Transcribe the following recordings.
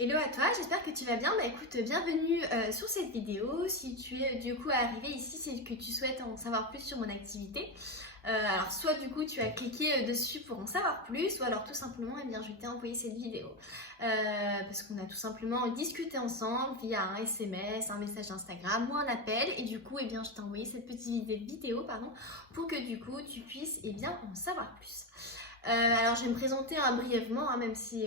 Hello à toi, j'espère que tu vas bien. Bah écoute, bienvenue sur cette vidéo. Si tu es du coup arrivé ici, c'est que tu souhaites en savoir plus sur mon activité. Alors soit du coup tu as cliqué dessus pour en savoir plus, ou alors tout simplement eh bien, je t'ai envoyé cette vidéo. Parce qu'on a tout simplement discuté ensemble via un SMS, un message Instagram ou un appel. Et du coup, eh bien, je t'ai envoyé cette petite vidéo pour que du coup tu puisses eh bien, en savoir plus. Alors je vais me présenter brièvement, même si...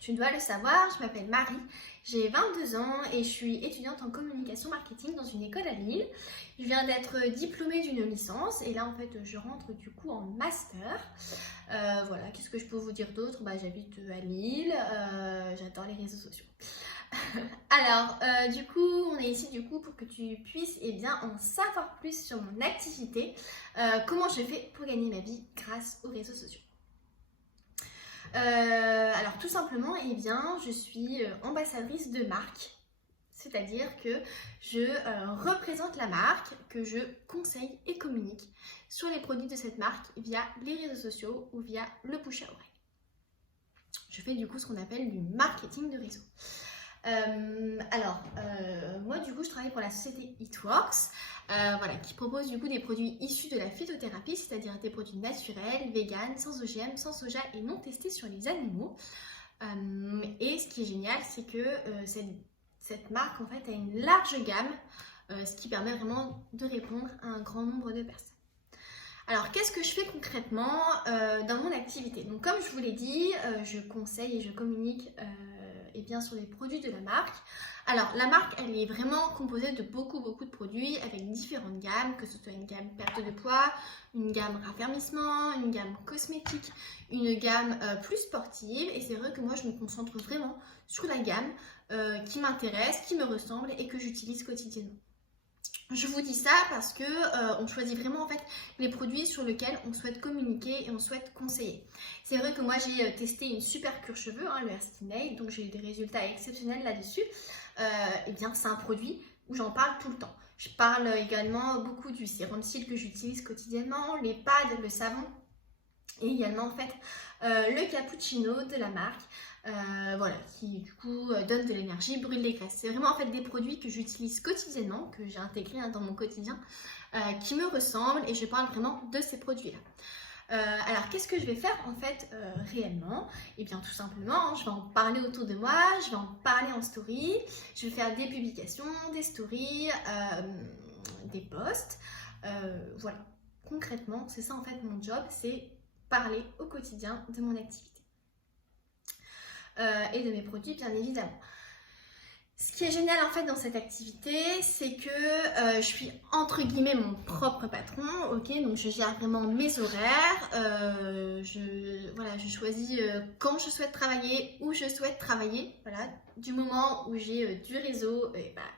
tu dois le savoir, je m'appelle Marie, j'ai 22 ans et je suis étudiante en communication marketing dans une école à Lille. Je viens d'être diplômée d'une licence et là en fait je rentre du coup en master. Voilà, qu'est-ce que je peux vous dire d'autre? J'habite à Lille, j'adore les réseaux sociaux. Alors, du coup, on est ici du coup pour que tu puisses en savoir plus sur mon activité, comment je fais pour gagner ma vie grâce aux réseaux sociaux. Alors tout simplement, je suis ambassadrice de marque, c'est-à-dire que je représente la marque, que je conseille et communique sur les produits de cette marque via les réseaux sociaux ou via le bouche à oreille. Je fais du coup ce qu'on appelle du marketing de réseau. Moi du coup je travaille pour la société It Works, qui propose du coup des produits issus de la phytothérapie, c'est-à-dire des produits naturels, véganes, sans OGM, sans soja et non testés sur les animaux. Et ce qui est génial, c'est que cette marque en fait a une large gamme, ce qui permet vraiment de répondre à un grand nombre de personnes. Alors, qu'est-ce que je fais concrètement dans mon activité? Donc, comme je vous l'ai dit, je conseille et je communique sur les produits de la marque. Alors, la marque, elle est vraiment composée de beaucoup de produits avec différentes gammes, que ce soit une gamme perte de poids, une gamme raffermissement, une gamme cosmétique, une gamme plus sportive. Et c'est vrai que moi, je me concentre vraiment sur la gamme qui m'intéresse, qui me ressemble et que j'utilise quotidiennement. Je vous dis ça parce que on choisit vraiment en fait les produits sur lesquels on souhaite communiquer et on souhaite conseiller. C'est vrai que moi j'ai testé une super cure cheveux, le Hair Nail, donc j'ai eu des résultats exceptionnels là-dessus. C'est un produit où j'en parle tout le temps. Je parle également beaucoup du sérum cils que j'utilise quotidiennement, les pads, le savon et également en fait le cappuccino de la marque. Qui du coup donne de l'énergie, brûle les graisses. C'est vraiment en fait des produits que j'utilise quotidiennement, que j'ai intégrés dans mon quotidien, qui me ressemblent et je parle vraiment de ces produits-là. Alors qu'est-ce que je vais faire en fait réellement? Et bien tout simplement, je vais en parler autour de moi, je vais en parler en story, je vais faire des publications, des stories, des posts. Voilà, concrètement, c'est ça en fait mon job, c'est parler au quotidien de mon activité. Et de mes produits bien évidemment. Ce qui est génial en fait dans cette activité, c'est que je suis entre guillemets mon propre patron, ok, donc je gère vraiment mes horaires, je choisis quand je souhaite travailler, où je souhaite travailler, voilà, du moment où j'ai du réseau,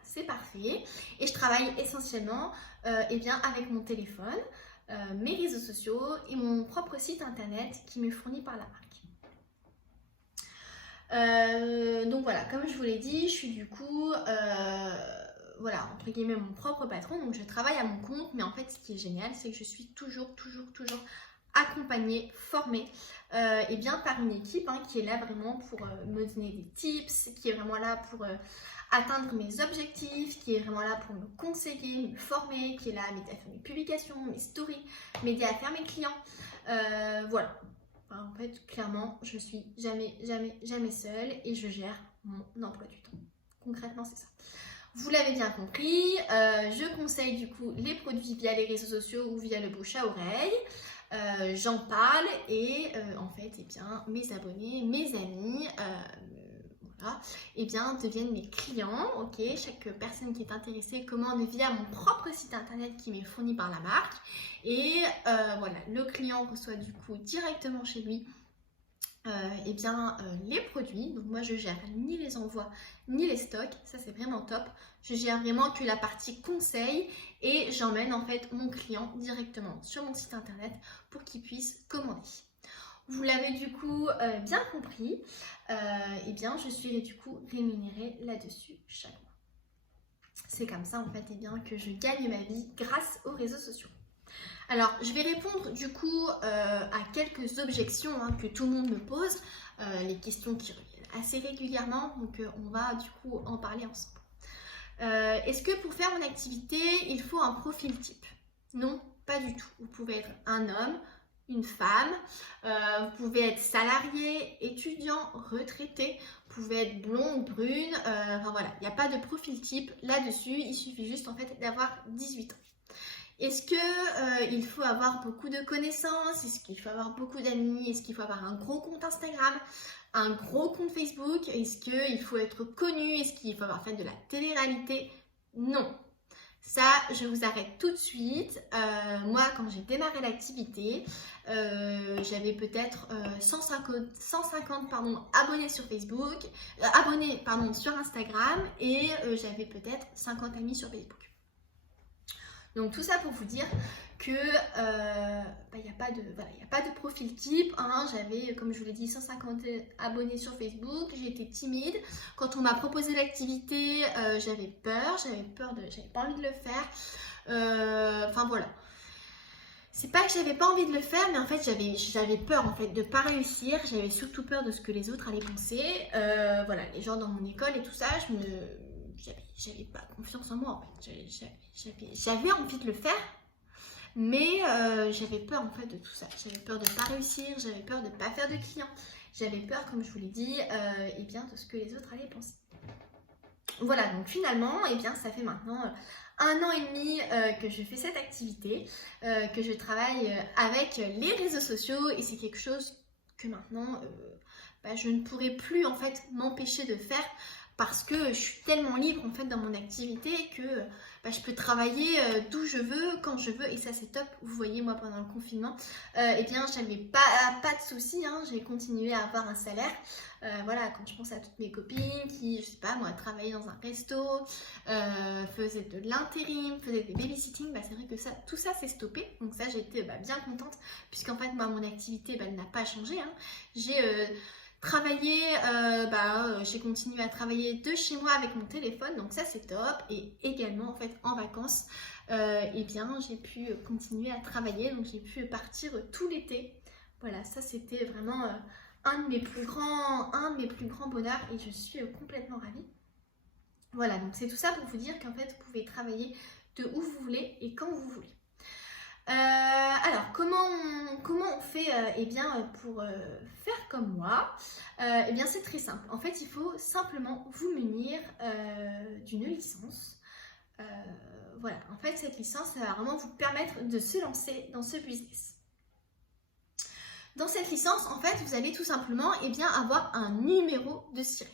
c'est parfait, et je travaille essentiellement avec mon téléphone, mes réseaux sociaux et mon propre site internet qui m'est fourni par la marque. Donc voilà, comme je vous l'ai dit, je suis du coup, entre guillemets mon propre patron, donc je travaille à mon compte, mais en fait ce qui est génial, c'est que je suis toujours accompagnée, formée, par une équipe qui est là vraiment pour me donner des tips, qui est vraiment là pour atteindre mes objectifs, qui est vraiment là pour me conseiller, me former, qui est là à m'aider à faire mes publications, mes stories, m'aider à faire mes clients, voilà. En fait, clairement, je suis jamais seule et je gère mon emploi du temps. Concrètement, c'est ça. Vous l'avez bien compris, je conseille du coup les produits via les réseaux sociaux ou via le bouche à oreille. J'en parle et mes abonnés, mes amis, deviennent mes clients, ok. Chaque personne qui est intéressée commande via mon propre site internet qui m'est fourni par la marque et le client reçoit du coup directement chez lui les produits. Donc moi je gère ni les envois ni les stocks, ça c'est vraiment top. Je gère vraiment que la partie conseil et j'emmène en fait mon client directement sur mon site internet pour qu'il puisse commander. Vous l'avez du coup bien compris, je suis du coup rémunérée là-dessus chaque mois. C'est comme ça en fait que je gagne ma vie grâce aux réseaux sociaux. Alors je vais répondre du coup à quelques objections que tout le monde me pose, les questions qui reviennent assez régulièrement, donc on va du coup en parler ensemble. Est-ce que pour faire mon activité, il faut un profil type? Non, pas du tout. Vous pouvez être un homme, une femme, vous pouvez être salarié, étudiant, retraité, vous pouvez être blond ou brune, enfin voilà, il n'y a pas de profil type là-dessus, il suffit juste en fait d'avoir 18 ans. Est-ce que il faut avoir beaucoup de connaissances? Est-ce qu'il faut avoir beaucoup d'amis? Est-ce qu'il faut avoir un gros compte Instagram? Un gros compte Facebook? Est-ce qu'il faut être connu? Est-ce qu'il faut avoir fait de la télé-réalité? Non. Ça, je vous arrête tout de suite. Moi, quand j'ai démarré l'activité, j'avais peut-être 150 abonnés sur Facebook, sur Instagram et j'avais peut-être 50 amis sur Facebook. Donc tout ça pour vous dire que il n'y a pas de profil type. Hein. J'avais, comme je vous l'ai dit, 150 abonnés sur Facebook. J'étais timide. Quand on m'a proposé l'activité, j'avais peur, j'avais pas envie de le faire. Enfin voilà. C'est pas que j'avais pas envie de le faire, mais en fait j'avais peur en fait de pas réussir. J'avais surtout peur de ce que les autres allaient penser. Voilà, les gens dans mon école et tout ça, j'avais pas confiance en moi en fait. J'avais envie de le faire, mais j'avais peur en fait de tout ça. J'avais peur de pas réussir, j'avais peur de pas faire de clients. J'avais peur, comme je vous l'ai dit, de ce que les autres allaient penser. Voilà, donc finalement, ça fait maintenant 1 an et demi que je fais cette activité, que je travaille avec les réseaux sociaux et c'est quelque chose que maintenant je ne pourrai plus en fait m'empêcher de faire parce que je suis tellement libre en fait dans mon activité que je peux travailler d'où je veux, quand je veux et ça c'est top. Vous voyez, moi pendant le confinement, j'avais pas de soucis, hein, j'ai continué à avoir un salaire. Voilà, quand je pense à toutes mes copines qui, je sais pas moi, travaillaient dans un resto, faisaient de l'intérim, faisaient des babysitting, c'est vrai que tout ça s'est stoppé. Donc ça j'ai été bien contente puisqu'en fait moi mon activité elle n'a pas changé. Hein. J'ai travaillé, j'ai continué à travailler de chez moi avec mon téléphone, donc ça c'est top. Et également en fait en vacances, j'ai pu continuer à travailler, donc j'ai pu partir tout l'été. Voilà, ça c'était vraiment un de mes plus grands bonheurs et je suis complètement ravie. Voilà, donc c'est tout ça pour vous dire qu'en fait vous pouvez travailler de où vous voulez et quand vous voulez. Alors, comment on fait pour faire comme moi? C'est très simple. En fait, il faut simplement vous munir d'une licence. Voilà, en fait, cette licence, ça va vraiment vous permettre de se lancer dans ce business. Dans cette licence, en fait, vous allez tout simplement avoir un numéro de SIRET.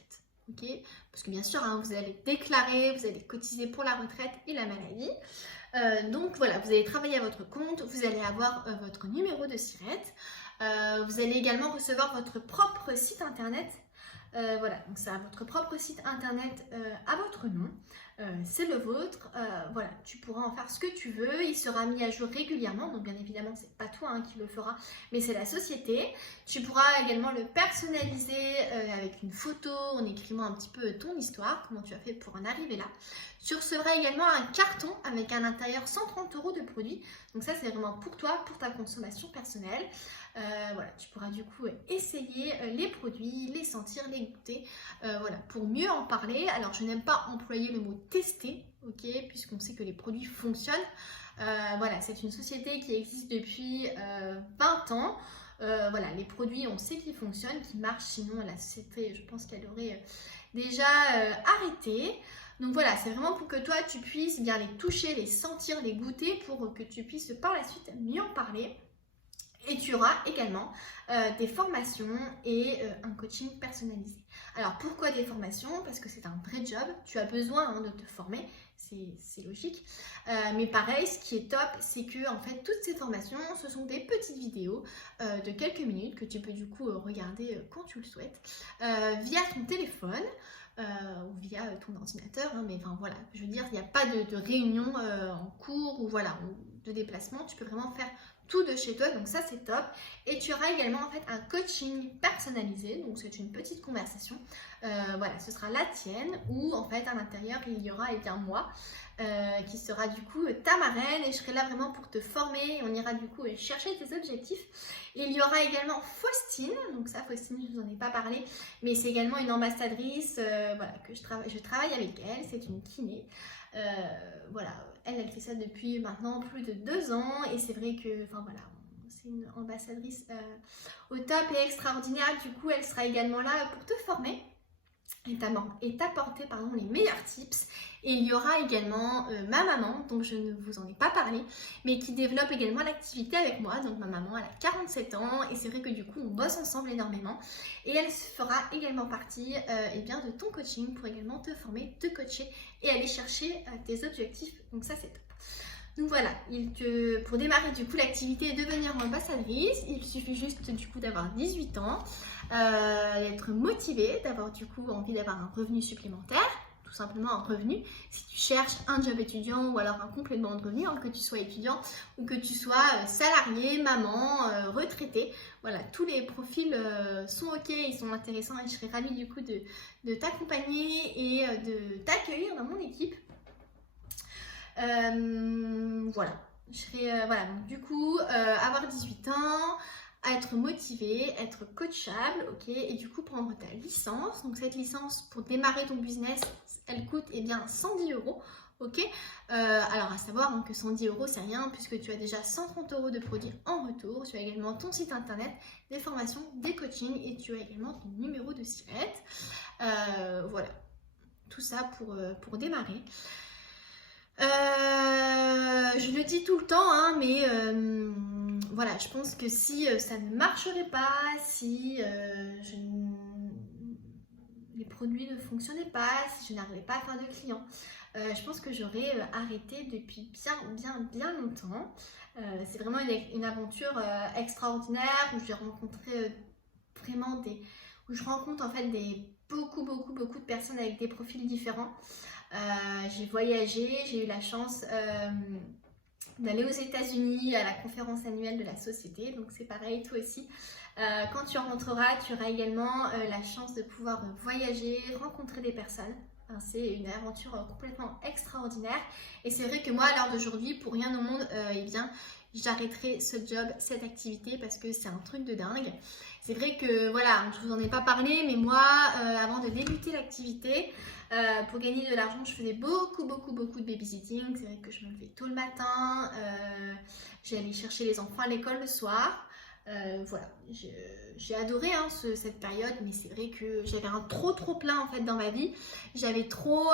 Okay, parce que bien sûr, hein, vous allez déclarer, vous allez cotiser pour la retraite et la maladie. Donc voilà, vous allez travailler à votre compte, vous allez avoir votre numéro de SIRET. Vous allez également recevoir votre propre site internet. Voilà, donc ça, votre propre site internet à votre nom. C'est le vôtre. Voilà, tu pourras en faire ce que tu veux. Il sera mis à jour régulièrement. Donc bien évidemment, c'est pas toi qui le fera, mais c'est la société. Tu pourras également le personnaliser avec une photo, en écrivant un petit peu ton histoire, comment tu as fait pour en arriver là. Tu recevras également un carton avec à l'intérieur 130 € de produits. Donc ça, c'est vraiment pour toi, pour ta consommation personnelle. Voilà, tu pourras du coup essayer les produits, les sentir, les goûter, voilà, pour mieux en parler. Alors je n'aime pas employer le mot tester, ok, puisqu'on sait que les produits fonctionnent. Voilà, c'est une société qui existe depuis 20 ans. Voilà, les produits, on sait qu'ils fonctionnent, qu'ils marchent, sinon la société, je pense qu'elle aurait déjà arrêté. Donc voilà, c'est vraiment pour que toi tu puisses bien les toucher, les sentir, les goûter, pour que tu puisses par la suite mieux en parler. Et tu auras également des formations et un coaching personnalisé. Alors pourquoi des formations? Parce que c'est un vrai job, tu as besoin de te former, c'est logique. Mais pareil, ce qui est top, c'est que en fait toutes ces formations, ce sont des petites vidéos de quelques minutes que tu peux du coup regarder quand tu le souhaites via ton téléphone. Ou via ton ordinateur, hein, mais enfin voilà, je veux dire, il n'y a pas de réunion en cours ou voilà, de déplacement, tu peux vraiment faire tout de chez toi, donc ça c'est top. Et tu auras également en fait un coaching personnalisé, donc c'est une petite conversation, voilà, ce sera la tienne, où en fait à l'intérieur il y aura moi, qui sera du coup ta marraine, et je serai là vraiment pour te former, et on ira du coup chercher tes objectifs. Et il y aura également Faustine, donc ça Faustine je vous en ai pas parlé, mais c'est également une ambassadrice, voilà, que je travaille avec elle, c'est une kiné. Voilà, elle fait ça depuis maintenant plus de 2 ans, et c'est vrai que, enfin voilà, c'est une ambassadrice au top et extraordinaire. Du coup, elle sera également là pour te former et t'apporter les meilleurs tips. Et il y aura également ma maman, dont je ne vous en ai pas parlé, mais qui développe également l'activité avec moi. Donc ma maman, elle a 47 ans, et c'est vrai que du coup on bosse ensemble énormément, et elle fera également partie de ton coaching pour également te former, te coacher et aller chercher tes objectifs. Donc ça c'est top. Donc voilà, pour démarrer du coup l'activité et devenir ambassadrice, il suffit juste du coup d'avoir 18 ans, d'être motivé, d'avoir du coup envie d'avoir un revenu supplémentaire, tout simplement un revenu. Si tu cherches un job étudiant ou alors un complément de revenu, que tu sois étudiant ou que tu sois salarié, maman, retraité, voilà, tous les profils sont ok, ils sont intéressants, et je serais ravie du coup de t'accompagner et de t'accueillir dans mon équipe. Voilà, voilà, donc du coup avoir 18 ans, être motivé, être coachable, ok, et du coup prendre ta licence. Donc cette licence, pour démarrer ton business, elle coûte 110 €, ok. Alors à savoir que 110 € c'est rien, puisque tu as déjà 130 € de produits en retour. Tu as également ton site internet, des formations, des coachings, et tu as également ton numéro de SIRET. Voilà, tout ça pour démarrer. Je le dis tout le temps, mais voilà, je pense que si ça ne marcherait pas, si les produits ne fonctionnaient pas, si je n'arrivais pas à faire de clients, je pense que j'aurais arrêté depuis bien longtemps. C'est vraiment une aventure extraordinaire, où j'ai rencontré où je rencontre en fait beaucoup de personnes avec des profils différents. J'ai voyagé, j'ai eu la chance d'aller aux États-Unis à la conférence annuelle de la société, donc c'est pareil, toi aussi. Quand tu rentreras, tu auras également la chance de pouvoir voyager, rencontrer des personnes. C'est une aventure complètement extraordinaire, et c'est vrai que moi, à l'heure d'aujourd'hui, pour rien au monde, j'arrêterai ce job, cette activité, parce que c'est un truc de dingue. C'est vrai que voilà, je vous en ai pas parlé, mais moi, avant de débuter l'activité, pour gagner de l'argent, je faisais beaucoup de babysitting. C'est vrai que je me levais tôt le matin, j'allais chercher les enfants à l'école le soir. Voilà, j'ai adoré cette période, mais c'est vrai que j'avais un trop plein en fait dans ma vie. J'avais trop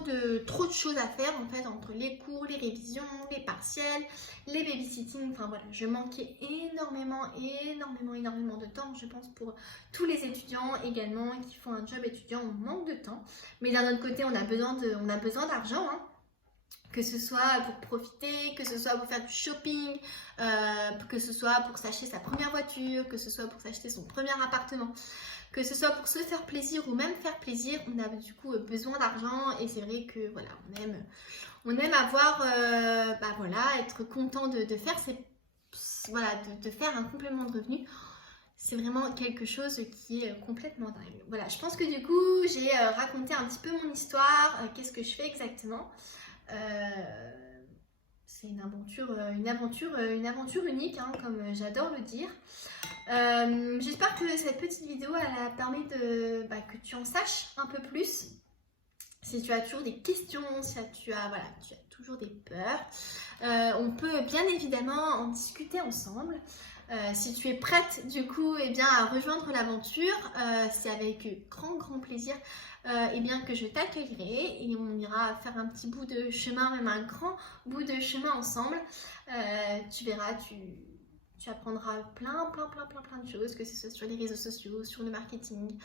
de choses à faire en fait, entre les cours, les révisions, les partiels, les babysitting. Enfin voilà, je manquais énormément de temps. Je pense pour tous les étudiants également qui font un job étudiant, on manque de temps. Mais d'un autre côté, on a besoin d'argent, que ce soit pour profiter, que ce soit pour faire du shopping, que ce soit pour s'acheter sa première voiture, que ce soit pour s'acheter son premier appartement, que ce soit pour se faire plaisir ou même faire plaisir. On a du coup besoin d'argent, et c'est vrai que voilà, on aime avoir, être content de faire de faire un complément de revenu. C'est vraiment quelque chose qui est complètement dingue. Voilà, je pense que du coup j'ai raconté un petit peu mon histoire, qu'est-ce que je fais exactement. C'est une aventure unique, comme j'adore le dire. J'espère que cette petite vidéo elle a permis que tu en saches un peu plus. Si tu as toujours des questions, si tu as toujours des peurs, on peut bien évidemment en discuter ensemble. Si tu es prête du coup à rejoindre l'aventure, c'est avec grand plaisir que je t'accueillerai, et on ira faire un petit bout de chemin, même un grand bout de chemin ensemble. Tu verras, tu apprendras plein de choses, que ce soit sur les réseaux sociaux, sur le marketing.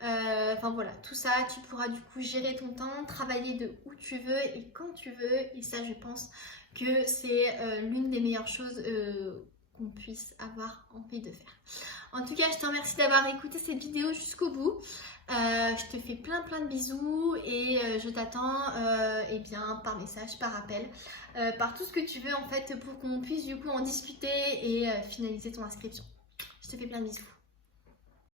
Enfin voilà, tout ça, tu pourras du coup gérer ton temps, travailler de où tu veux et quand tu veux. Et ça, je pense que c'est l'une des meilleures choses qu'on puisse avoir envie de faire. En tout cas, je te remercie d'avoir écouté cette vidéo jusqu'au bout. Je te fais plein de bisous et je t'attends eh bien, par message, par appel, par tout ce que tu veux en fait pour qu'on puisse du coup en discuter et finaliser ton inscription. Je te fais plein de bisous.